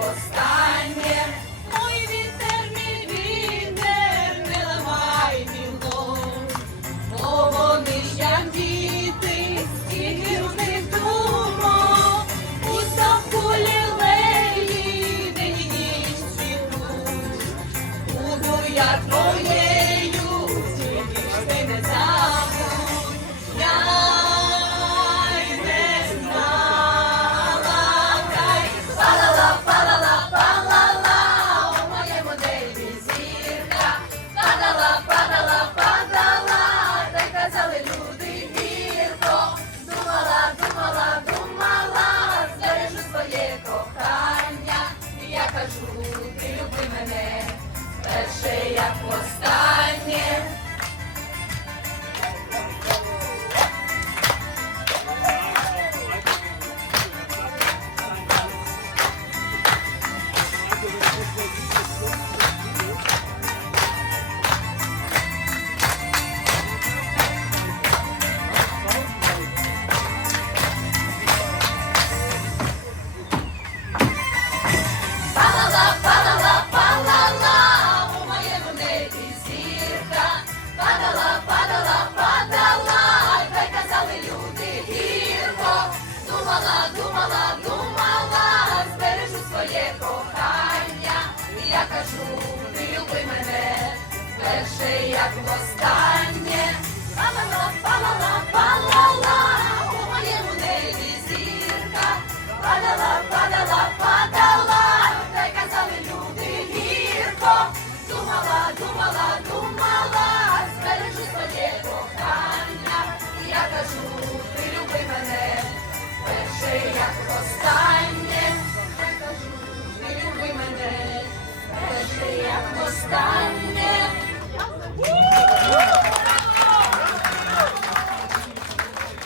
востаннє, Ой, вітер, мій вітер, не ламай біло, бо вони ж як діти, скільки в них думок, у савку лілеї, день і ніч цвітуть, буду я твоє. acostar. думала, думала, думала, збережу своє кохання. І я кажу, ти люби мене, перше як воста.